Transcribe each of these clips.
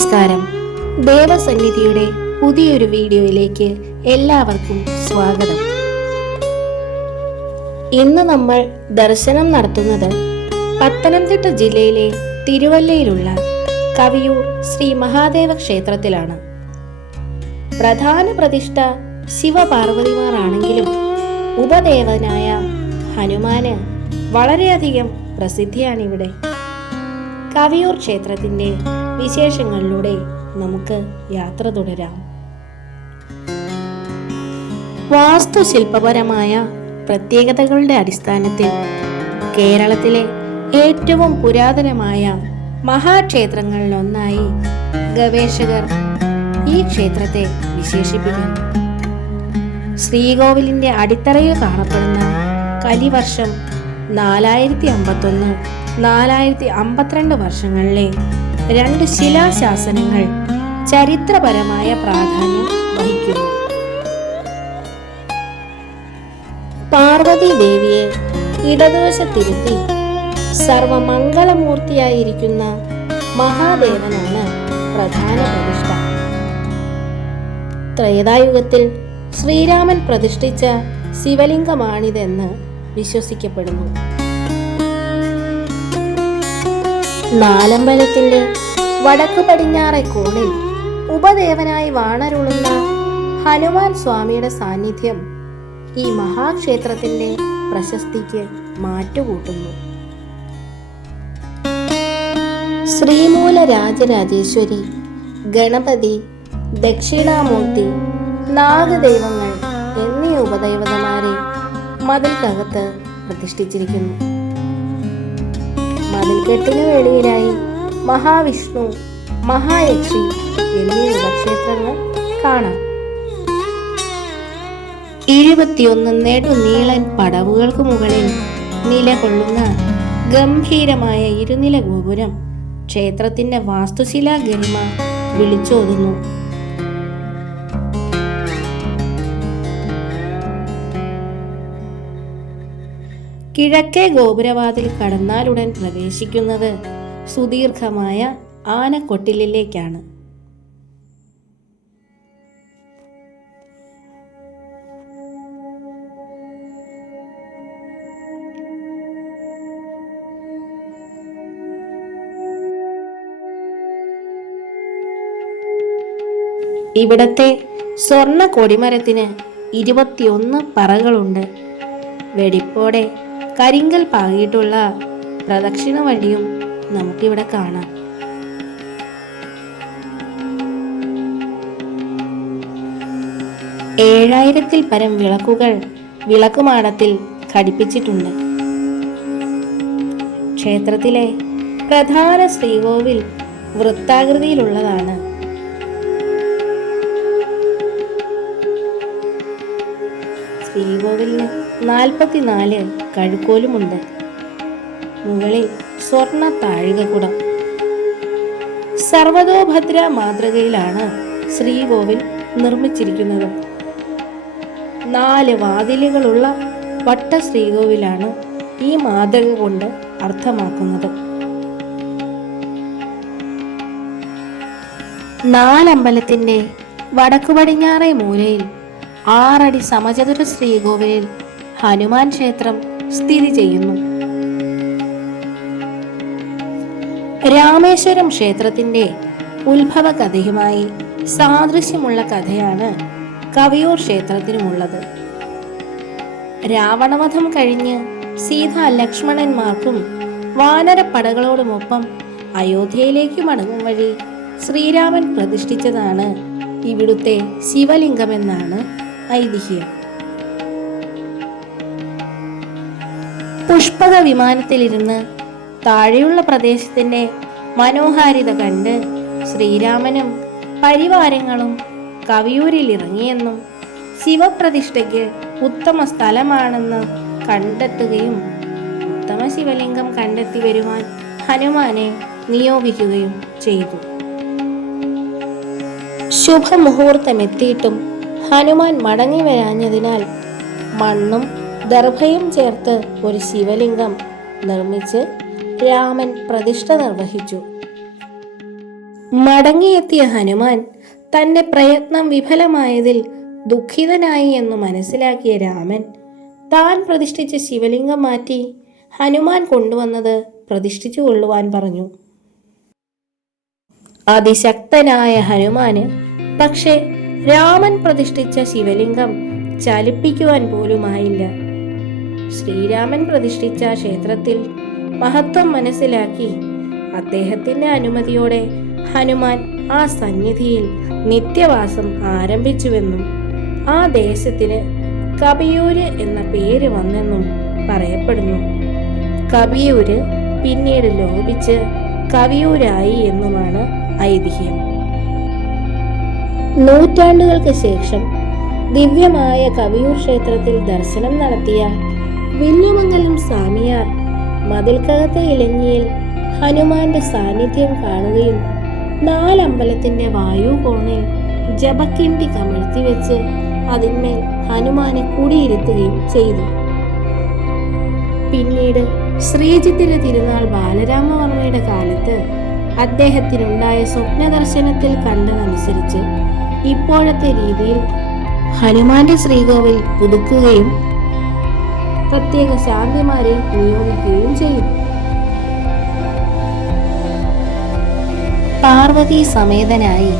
നമസ്കാരം. ദേവസന്നിധിയുടെ പുതിയൊരു വീഡിയോയിലേക്ക് എല്ലാവർക്കും സ്വാഗതം. ഇന്ന് നമ്മൾ ദർശനം നടത്തുന്നത് പത്തനംതിട്ട ജില്ലയിലെ തിരുവല്ലയിലുള്ള കവിയൂർ ശ്രീ മഹാദേവ ക്ഷേത്രത്തിലാണ്. പ്രധാന പ്രതിഷ്ഠ ശിവപാർവതിമാരാണെങ്കിലും ഉപദേവനായ ഹനുമാന് വളരെയധികം പ്രസിദ്ധിയാണിവിടെ. കവിയൂർ ക്ഷേത്രത്തിന്റെ വിശേഷങ്ങളിലൂടെ നമുക്ക് യാത്ര തുടരാം. വാസ്തുശില്പപരമായ പ്രത്യേകതകളുടെ അടിസ്ഥാനത്തിൽ കേരളത്തിലെ ഏറ്റവും പുരാതനമായ മഹാക്ഷേത്രങ്ങളിലൊന്നായി ഗവേഷകർ ഈ ക്ഷേത്രത്തെ വിശേഷിപ്പിക്കുന്നു. ശ്രീകോവിലിന്റെ അടിത്തറയിൽ കാണപ്പെടുന്ന കലിവർഷം 4051, 4052 വർഷങ്ങളിലെ 2 ശിലാശാസനങ്ങൾ ചരിത്രപരമായ പ്രാധാന്യം വഹിക്കുന്നു. പാർവതി ദേവിയെ ഇടതുവശത്തിരുത്തി സർവമംഗളമൂർത്തിയായിരിക്കുന്ന മഹാദേവനാണ് പ്രധാന പ്രതിഷ്ഠ. ത്രേതായുഗത്തിൽ ശ്രീരാമൻ പ്രതിഷ്ഠിച്ച ശിവലിംഗമാണിതെന്ന് വിശ്വസിക്കപ്പെടുന്നു. നാലമ്പലത്തിന്റെ വടക്കു പടിഞ്ഞാറെ കോണിൽ ഉപദേവനായി വാണരുളുന്ന ഹനുമാൻ സ്വാമിയുടെ സാന്നിധ്യം ഈ മഹാക്ഷേത്രത്തിന്റെ പ്രശസ്തിക്ക് മാറ്റുകൂട്ടുന്നു. ശ്രീമൂല രാജരാജേശ്വരി, ഗണപതി, ദക്ഷിണാമൂർത്തി, നാഗദൈവങ്ങൾ എന്നീ ഉപദേവതമാരെ മതിൽക്കകത്ത് പ്രതിഷ്ഠിച്ചിരിക്കുന്നു. മതിൽക്കെട്ടിനു വെളിയിലായി മഹാവിഷ്ണു, മഹായക്ഷി എന്നീ ഉപക്ഷേത്രങ്ങൾ കാണാം. 71 നെടുനീളൻ പടവുകൾക്ക് മുകളിൽ നിലകൊള്ളുന്ന ഗംഭീരമായ ഇരുനില ഗോപുരം ക്ഷേത്രത്തിന്റെ വാസ്തുശിലാ ഗരിമ വിളിച്ചോതുന്നു. കിഴക്കേ ഗോപുരവാതിൽ കടന്നാലുടൻ പ്രവേശിക്കുന്നത് സുദീർഘമായ ആനക്കൊട്ടിലിലേക്കാണ്. ഇവിടത്തെ സ്വർണ്ണ കൊടിമരത്തിന് 21 പറകളുണ്ട്. വെടിപ്പോടെ കരിങ്കൽ പാകിയിട്ടുള്ള പ്രദക്ഷിണ വഴിയും നമുക്കിവിടെ കാണാം. ഏഴായിരത്തിൽ പരം വിളക്കുകൾ വിളക്കുമാടത്തിൽ ഘടിപ്പിച്ചിട്ടുണ്ട്. ക്ഷേത്രത്തിലെ പ്രധാന ശ്രീകോവിൽ വൃത്താകൃതിയിലുള്ളതാണ്. ശ്രീകോവിലിന് 44 കഴുക്കോലുമുണ്ട്. മുകളിൽ സ്വർണ്ണ താഴികക്കുടം. സർവതോഭദ്ര മാതൃകയിലാണ് ശ്രീകോവിൽ നിർമ്മിച്ചിരിക്കുന്നത്. 4 വാതിലുകളുള്ള വട്ട ശ്രീകോവിലാണ് ഈ മാതൃക കൊണ്ട് അർത്ഥമാക്കുന്നത്. 4 അമ്പലത്തിന്റെ വടക്കു പടിഞ്ഞാറേ മൂലയിൽ 6 അടി സമചതുര ശ്രീകോവിലിൽ ഹനുമാൻ ക്ഷേത്രം സ്ഥിതി ചെയ്യുന്നു. രാമേശ്വരം ക്ഷേത്രത്തിന്റെ ഉത്ഭവ കഥയുമായി സാദൃശ്യമുള്ള കഥയാണ് കവിയൂർ ക്ഷേത്രത്തിനുമുള്ളത്. രാവണവധം കഴിഞ്ഞ് സീതാ ലക്ഷ്മണന്മാർക്കും വാനരപ്പടകളോടുമൊപ്പം അയോധ്യയിലേക്ക് മടങ്ങും വഴി ശ്രീരാമൻ പ്രതിഷ്ഠിച്ചതാണ് ഇവിടുത്തെ ശിവലിംഗമെന്നാണ് ഐതിഹ്യം. പുഷ്പക വിമാനത്തിലിരുന്ന് താഴെയുള്ള പ്രദേശത്തിന്റെ മനോഹാരിത കണ്ട് ശ്രീരാമനും പരിവാരങ്ങളും കവിയൂരിൽ ഇറങ്ങിയെന്നും ശിവപ്രതിഷ്ഠയ്ക്ക് ഉത്തമ സ്ഥലമാണെന്ന് കണ്ടെത്തുകയും ഉത്തമ ശിവലിംഗം കണ്ടെത്തി വരുവാൻ ഹനുമാനെ നിയോഗിക്കുകയും ചെയ്തു. ശുഭമുഹൂർത്തമെത്തിയിട്ടും ഹനുമാൻ മടങ്ങി വരാഞ്ഞതിനാൽ മണ്ണും ദർഭയും ചേർത്ത് ഒരു ശിവലിംഗം നിർമ്മിച്ച് രാമൻ പ്രതിഷ്ഠ നിർവഹിച്ചു. മടങ്ങിയെത്തിയ ഹനുമാൻ തന്റെ പ്രയത്നം വിഫലമായതിൽ ദുഃഖിതനായി എന്ന് മനസ്സിലാക്കിയ രാമൻ താൻ പ്രതിഷ്ഠിച്ച ശിവലിംഗം മാറ്റി ഹനുമാൻ കൊണ്ടുവന്നത് പ്രതിഷ്ഠിച്ചു കൊള്ളുവാൻ പറഞ്ഞു. അതിശക്തനായ ഹനുമാന് പക്ഷേ രാമൻ പ്രതിഷ്ഠിച്ച ശിവലിംഗം ചലിപ്പിക്കുവാൻ പോലുമായില്ല. ശ്രീരാമൻ പ്രതിഷ്ഠിച്ച ക്ഷേത്രത്തിൽ മഹത്വം മനസ്സിലാക്കി അദ്ദേഹത്തിന്റെ അനുമതിയോടെ ഹനുമാൻ ആ സന്നിധിയിൽ നിത്യവാസം ആരംഭിച്ചുവെന്നും ആ ദേശത്തിന് കവിയൂര് എന്ന പേര് വന്നെന്നും പറയപ്പെടുന്നു. കവിയൂര് പിന്നീട് ലോപിച്ച് കവിയൂരായി എന്നുമാണ് ഐതിഹ്യം. നൂറ്റാണ്ടുകൾക്ക് ശേഷം ദിവ്യമായ കവിയൂർ ക്ഷേത്രത്തിൽ ദർശനം നടത്തിയ വില്ലുമംഗലം സ്വാമിയാർ മതിൽക്കകത്തെ ഇലഞ്ഞിയിൽ ഹനുമാന്റെ സാന്നിധ്യം കാണുകയും നാലമ്പലത്തിന്റെ വായുകോണിൽ ജപക്കിണ്ടി കമഴ്ത്തി വെച്ച് അതിന്മേൽ ഹനുമാനെ കുടിയിരുത്തുകയും ചെയ്തു. പിന്നീട് ശ്രീജിത്തിന്റെ തിരുനാൾ ബാലരാമവർമ്മയുടെ കാലത്ത് അദ്ദേഹത്തിനുണ്ടായ സ്വപ്നദർശനത്തിൽ കണ്ടതനുസരിച്ച് ഇപ്പോഴത്തെ രീതിയിൽ ഹനുമാന്റെ ശ്രീകോവിൽ പുതുക്കുകയും പ്രത്യേക ശാന്തിമാരെ നിയോഗിക്കുകയും ചെയ്യും. പാർവതി സമേതനായി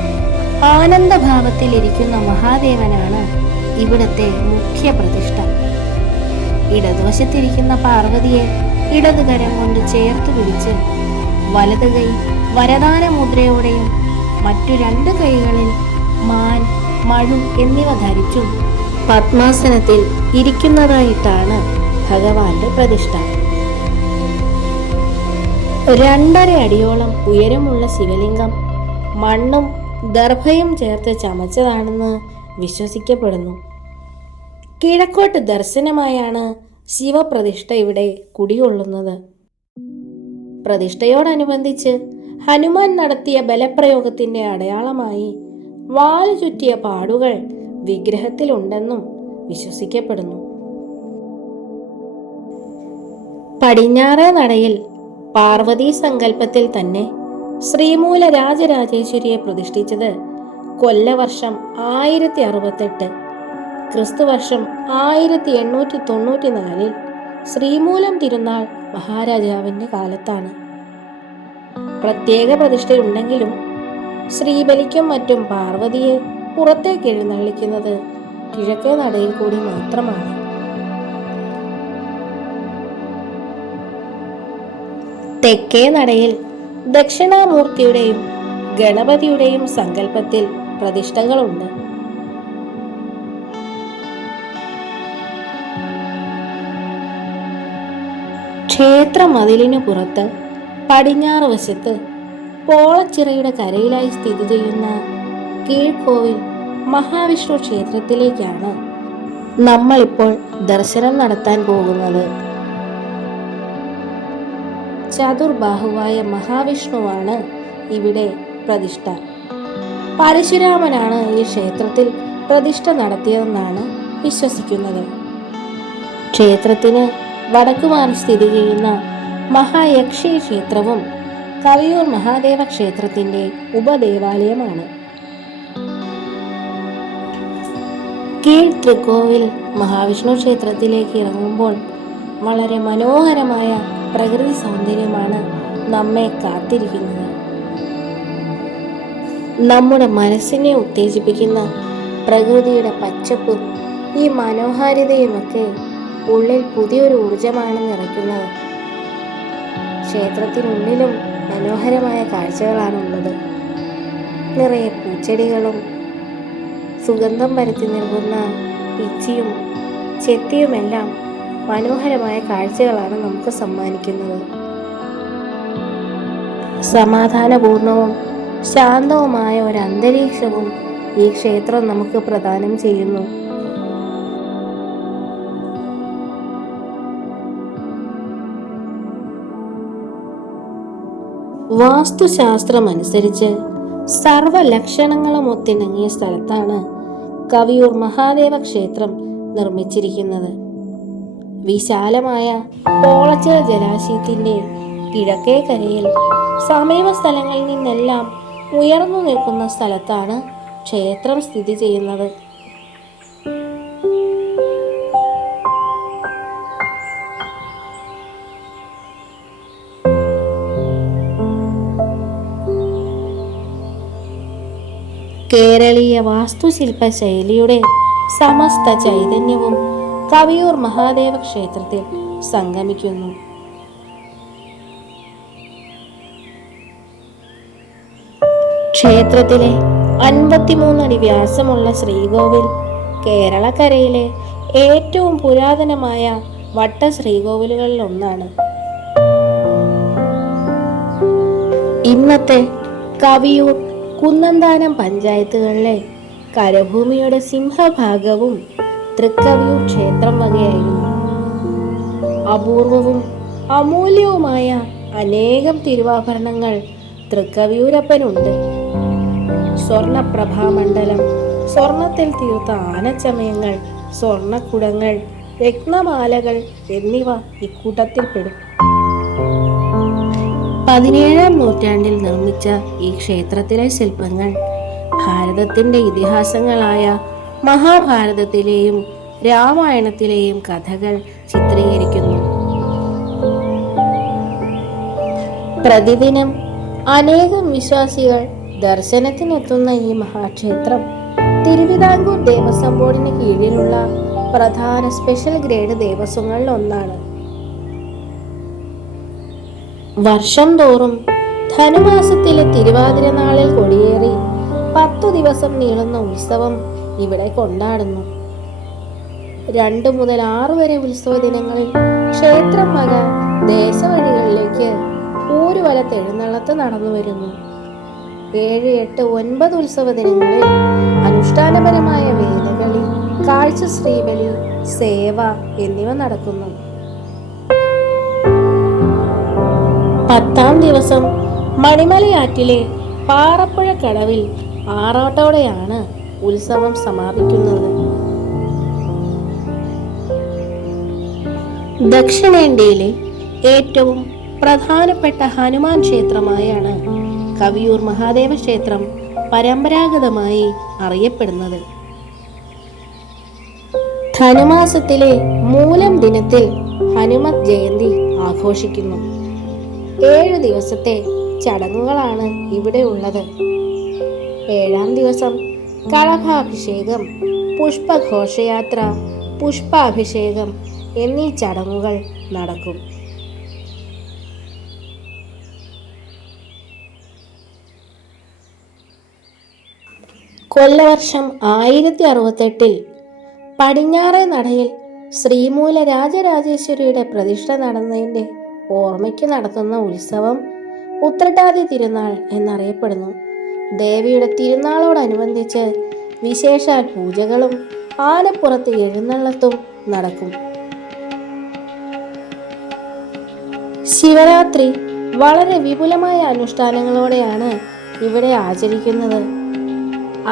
ആനന്ദഭാവത്തിലിരിക്കുന്ന മഹാദേവനാണ് ഇവിടത്തെ മുഖ്യ പ്രതിഷ്ഠ. ഇടതുവശത്തിരിക്കുന്ന പാർവതിയെ ഇടതുകരം കൊണ്ട് ചേർത്ത് പിടിച്ച് വലത് കൈ വരദാന മുദ്രയോടെയും മറ്റു രണ്ട് കൈകളിൽ മാൻ, മഴു എന്നിവ ധരിച്ചും പത്മാസനത്തിൽ ഇരിക്കുന്നതായിട്ടാണ് ഭഗവാന്റെ പ്രതിഷ്ഠ. 2.5 അടിയോളം ഉയരമുള്ള ശിവലിംഗം മണ്ണും ദർഭയും ചേർത്ത് ചമച്ചതാണെന്ന് വിശ്വസിക്കപ്പെടുന്നു. കിഴക്കോട്ട് ദർശനമായാണ് ശിവപ്രതിഷ്ഠ ഇവിടെ കുടികൊള്ളുന്നത്. പ്രതിഷ്ഠയോടനുബന്ധിച്ച് ഹനുമാൻ നടത്തിയ ബലപ്രയോഗത്തിന്റെ അടയാളമായി വാല് ചുറ്റിയ പാടുകൾ വിഗ്രഹത്തിലുണ്ടെന്നും വിശ്വസിക്കപ്പെടുന്നു. പടിഞ്ഞാറേ നടയിൽ പാർവതീ സങ്കല്പത്തിൽ തന്നെ ശ്രീമൂല രാജരാജേശ്വരിയെ പ്രതിഷ്ഠിച്ചത് കൊല്ലവർഷം 1068, ക്രിസ്തുവർഷം 1894 ശ്രീമൂലം തിരുനാൾ മഹാരാജാവിന്റെ കാലത്താണ്. പ്രത്യേക പ്രതിഷ്ഠയുണ്ടെങ്കിലും ശ്രീബലിക്കും മറ്റും പാർവതിയെ പുറത്തേക്ക് എഴുന്നള്ളിക്കുന്നത് കിഴക്കേ നടയിൽ കൂടി മാത്രമാണ്. തെക്കേ നടയിൽ ദക്ഷിണാമൂർത്തിയുടെയും ഗണപതിയുടെയും സങ്കല്പത്തിൽ പ്രതിഷ്ഠകളുണ്ട്. ക്ഷേത്ര മതിലിനു പുറത്ത് പടിഞ്ഞാറ് വശത്ത് പോളച്ചിറയുടെ കരയിലായി സ്ഥിതി ചെയ്യുന്ന കീഴ്ക്കോവിൽ മഹാവിഷ്ണു ക്ഷേത്രത്തിലേക്കാണ് നമ്മളിപ്പോൾ ദർശനം നടത്താൻ പോകുന്നത്. ചതുർബാഹുവായ മഹാവിഷ്ണുവാണ് ഇവിടെ പ്രതിഷ്ഠ. പരശുരാമനാണ് ഈ ക്ഷേത്രത്തിൽ പ്രതിഷ്ഠ നടത്തിയതെന്നാണ് വിശ്വസിക്കുന്നത്. ക്ഷേത്രത്തിന് വടക്കുമാറി സ്ഥിതി ചെയ്യുന്ന മഹായക്ഷി ക്ഷേത്രവും കവിയൂർ മഹാദേവ ക്ഷേത്രത്തിന്റെ ഉപദേവാലയമാണ്. കീഴ് തൃക്കോവിൽ മഹാവിഷ്ണു ക്ഷേത്രത്തിലേക്ക് ഇറങ്ങുമ്പോൾ വളരെ മനോഹരമായ പ്രകൃതി സൗന്ദര്യമാണ് നമ്മെ കാത്തിരിക്കുന്നത്. നമ്മുടെ മനസ്സിനെ ഉത്തേജിപ്പിക്കുന്ന പ്രകൃതിയുടെ പച്ചപ്പും ഈ മനോഹാരിതയുമൊക്കെ ഉള്ളിൽ പുതിയൊരു ഊർജമാണ് നിറയ്ക്കുന്നത്. ക്ഷേത്രത്തിനുള്ളിലും മനോഹരമായ കാഴ്ചകളാണുള്ളത്. നിറയെ പൂച്ചെടികളും സുഗന്ധം പരത്തി നൽകുന്ന പിച്ചിയും ചെത്തിയുമെല്ലാം മനോഹരമായ കാഴ്ചകളാണ് നമുക്ക് സമ്മാനിക്കുന്നത്. സമാധാനപൂർണവും ശാന്തവുമായ ഒരു അന്തരീക്ഷവും ഈ ക്ഷേത്രം നമുക്ക് പ്രദാനം ചെയ്യുന്നു. വാസ്തുശാസ്ത്രമനുസരിച്ച് സർവലക്ഷണങ്ങളും ഒത്തിണങ്ങിയ സ്ഥലത്താണ് കവിയൂർ മഹാദേവ ക്ഷേത്രം നിർമ്മിച്ചിരിക്കുന്നത്. വിശാലമായ പോളച്ചിറ ജലാശയത്തിന്റെ കിഴക്കേ കരയിൽ സമീപ സ്ഥലങ്ങളിൽ നിന്നെല്ലാം ഉയർന്നു നിൽക്കുന്ന സ്ഥലത്താണ് ക്ഷേത്രം സ്ഥിതി ചെയ്യുന്നത്. കേരളീയ വാസ്തുശില്പ ശൈലിയുടെ സമസ്ത ചൈതന്യവും കവിയൂർ മഹാദേവ ക്ഷേത്രത്തിൽ സംഗമിക്കുന്നു. ക്ഷേത്രത്തിലെ 53 അടി വ്യാസമുള്ള ശ്രീകോവിൽ കേരളക്കരയിലെ ഏറ്റവും പുരാതനമായ വട്ട ശ്രീകോവിലുകളിൽ ഒന്നാണ്. ഇന്നത്തെ കവിയൂർ, കുന്നന്താനം പഞ്ചായത്തുകളിലെ കരഭൂമിയുടെ സിംഹഭാഗവും തൃക്കവിയൂർ ക്ഷേത്രം വകയായിരുന്നു. അപൂർവവും അമൂല്യവുമായ അനേകം തിരുവാഭരണങ്ങൾ തൃക്കവിയൂരപ്പനുണ്ട്. സ്വർണപ്രഭാമണ്ഡലം, സ്വർണത്തിൽ തീർത്ത ആനച്ചമയങ്ങൾ, സ്വർണക്കുടങ്ങൾ, രത്നമാലകൾ എന്നിവ ഇക്കൂട്ടത്തിൽപ്പെടും. 17-ാം നൂറ്റാണ്ടിൽ നിർമ്മിച്ച ഈ ക്ഷേത്രത്തിലെ ശില്പങ്ങൾ ഭാരതത്തിൻ്റെ ഇതിഹാസങ്ങളായ മഹാഭാരതത്തിലെയും രാമായണത്തിലെയും കഥകൾ ചിത്രീകരിക്കുന്നു. പ്രതിദിനം അനേകം വിശ്വാസികൾ ദർശനത്തിനെത്തുന്ന ഈ മഹാക്ഷേത്രം തിരുവിതാംകൂർ ദേവസ്വം ബോർഡിന് കീഴിലുള്ള പ്രധാന സ്പെഷ്യൽ ഗ്രേഡ് ദേവസ്വങ്ങളിൽ ഒന്നാണ്. വർഷം തോറും ധനുമാസത്തിലെ തിരുവാതിര നാളിൽ കൊടിയേറി 10 ദിവസം നീളുന്ന ഉത്സവം ഇവിടെ കൊണ്ടാടുന്നു. 2 മുതൽ 6 വരെ ഉത്സവ ദിനങ്ങളിൽ ക്ഷേത്രം വക ദേശവഴികളിലേക്ക് ഊരുവലത്ത് എഴുന്നള്ളത്ത് നടന്നു വരുന്നു. 7, 8, 9 ഉത്സവ ദിനങ്ങളിൽ അനുഷ്ഠാനപരമായ വേലകളി, കാഴ്ച ശ്രീബലി, സേവ എന്നിവ നടക്കുന്നു. 10-ാം ദിവസം മണിമലയാറ്റിലെ പാറപ്പുഴ കടവിൽ ആറാട്ടോടെയാണ് ഉത്സവം സമാപിക്കുന്നത്. ദക്ഷിണേന്ത്യയിലെ ഏറ്റവും പ്രധാനപ്പെട്ട ഹനുമാൻ ക്ഷേത്രമായാണ് കവിയൂർ മഹാദേവ ക്ഷേത്രം പരമ്പരാഗതമായി അറിയപ്പെടുന്നത്. ധനുമാസത്തിലെ മൂലം ദിനത്തിൽ ഹനുമത് ജയന്തി ആഘോഷിക്കുന്നു. 7 ദിവസത്തെ ചടങ്ങുകളാണ് ഇവിടെ ഉള്ളത്. 7-ാം ദിവസം കളഭാഭിഷേകം, പുഷ്പഘോഷയാത്ര, പുഷ്പാഭിഷേകം എന്നീ ചടങ്ങുകൾ നടക്കും. കൊല്ലവർഷം 1068 പടിഞ്ഞാറേ നടയിൽ ശ്രീമൂല രാജരാജേശ്വരിയുടെ പ്രതിഷ്ഠ നടന്നതിൻ്റെ ഓർമ്മയ്ക്ക് നടത്തുന്ന ഉത്സവം ഉത്രട്ടാതി തിരുനാൾ എന്നറിയപ്പെടുന്നു. ദേവിയുടെ തിരുനാളോടനുബന്ധിച്ച് വിശേഷാൽ പൂജകളും ആനപ്പുറത്ത് എഴുന്നള്ളത്തും നടക്കും. ശിവരാത്രി വളരെ വിപുലമായ അനുഷ്ഠാനങ്ങളോടെയാണ് ഇവിടെ ആചരിക്കുന്നത്.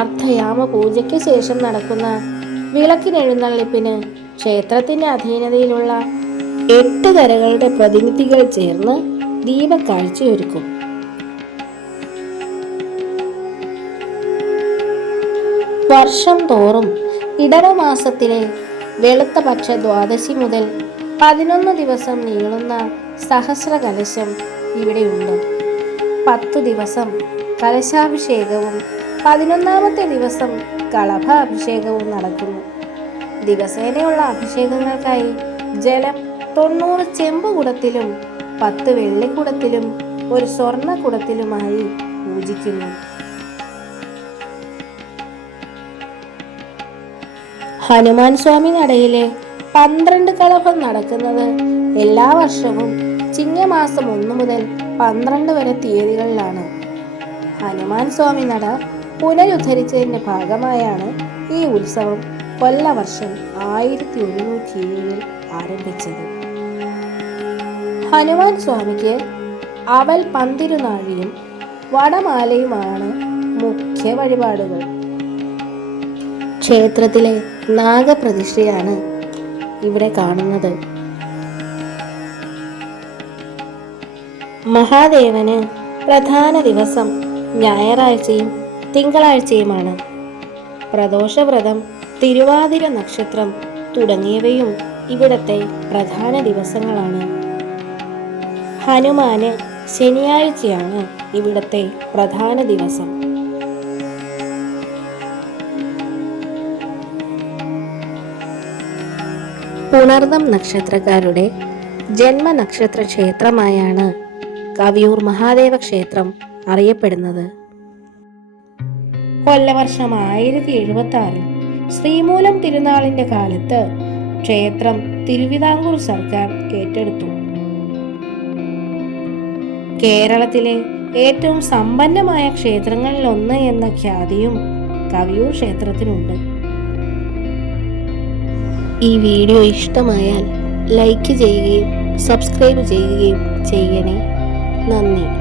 അർദ്ധയാമ പൂജയ്ക്ക് ശേഷം നടക്കുന്ന വിളക്കിനെഴുന്നള്ളിപ്പിന് ക്ഷേത്രത്തിന്റെ അധീനതയിലുള്ള 8 കരകളുടെ പ്രതിനിധികൾ ചേർന്ന് ദീപക്കാഴ്ചയൊരുക്കും. വർഷം തോറും ഇടവമാസത്തിലെ വെളുത്തപക്ഷ ദ്വാദശി മുതൽ 11 ദിവസം നീളുന്ന സഹസ്ര കലശം ഇവിടെയുണ്ട്. 10 ദിവസം കലശാഭിഷേകവും 11-ാമത്തെ ദിവസം കളഭാഭിഷേകവും നടക്കുന്നു. ദിവസേനയുള്ള അഭിഷേകങ്ങൾക്കായി ജലം 90 ചെമ്പ് കുടത്തിലും 10 വെള്ളിക്കുടത്തിലും 1 സ്വർണ്ണ കുടത്തിലുമായി പൂജിക്കുന്നു. ഹനുമാൻ സ്വാമി നടയിലെ 12 കളഭം നടക്കുന്നത് എല്ലാ വർഷവും ചിങ്ങമാസം 1 മുതൽ 12 വരെ തീയതികളിലാണ്. ഹനുമാൻ സ്വാമി നട പുനരുദ്ധരിച്ചതിന്റെ ഭാഗമായാണ് ഈ ഉത്സവം കൊല്ലവർഷം 1107 ആരംഭിച്ചത്. ഹനുമാൻ സ്വാമിക്ക് അവൽ പന്തിരുനാഴിയും വടമാലയുമാണ് മുഖ്യ വഴിപാടുകൾ. ക്ഷേത്രത്തിലെ നാഗപ്രതിഷ്ഠയാണ് ഇവിടെ കാണുന്നത്. മഹാദേവന് പ്രധാന ദിവസം ഞായറാഴ്ചയും തിങ്കളാഴ്ചയുമാണ്. പ്രദോഷവ്രതം, തിരുവാതിര നക്ഷത്രം തുടങ്ങിയവയും ഇവിടത്തെ പ്രധാന ദിവസങ്ങളാണ്. ഹനുമാന് ശനിയാഴ്ചയാണ് ഇവിടത്തെ പ്രധാന ദിവസം. പുണർദം നക്ഷത്രക്കാരുടെ ജന്മനക്ഷത്ര ക്ഷേത്രമായാണ് കവിയൂർ മഹാദേവ ക്ഷേത്രം അറിയപ്പെടുന്നത്. കൊല്ലവർഷം 1076 ശ്രീമൂലം തിരുനാളിന്റെ കാലത്ത് ക്ഷേത്രം തിരുവിതാംകൂർ സർക്കാർ ഏറ്റെടുത്തു. കേരളത്തിലെ ഏറ്റവും സമ്പന്നമായ ക്ഷേത്രങ്ങളിലൊന്ന് എന്ന ഖ്യാതിയും കവിയൂർ ക്ഷേത്രത്തിനുണ്ട്. ഈ വീഡിയോ ഇഷ്ടമായാൽ ലൈക്ക് ചെയ്യുകയും സബ്സ്ക്രൈബ് ചെയ്യുകയും ചെയ്യണേ. നന്ദി.